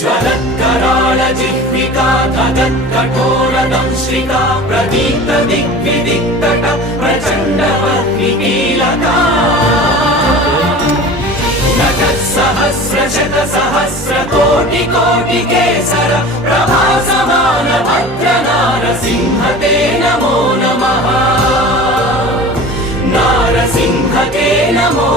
ज्वलत्कराळ जिह्विका धगत्कठोरदंश्रिका प्रदीप्त दिग्विदिक्तट प्रचण्डवह्निकीलका नटसहस्रशत सहस्र कोटि नारसिंह ते नमो नमः नारसिंह ते नमो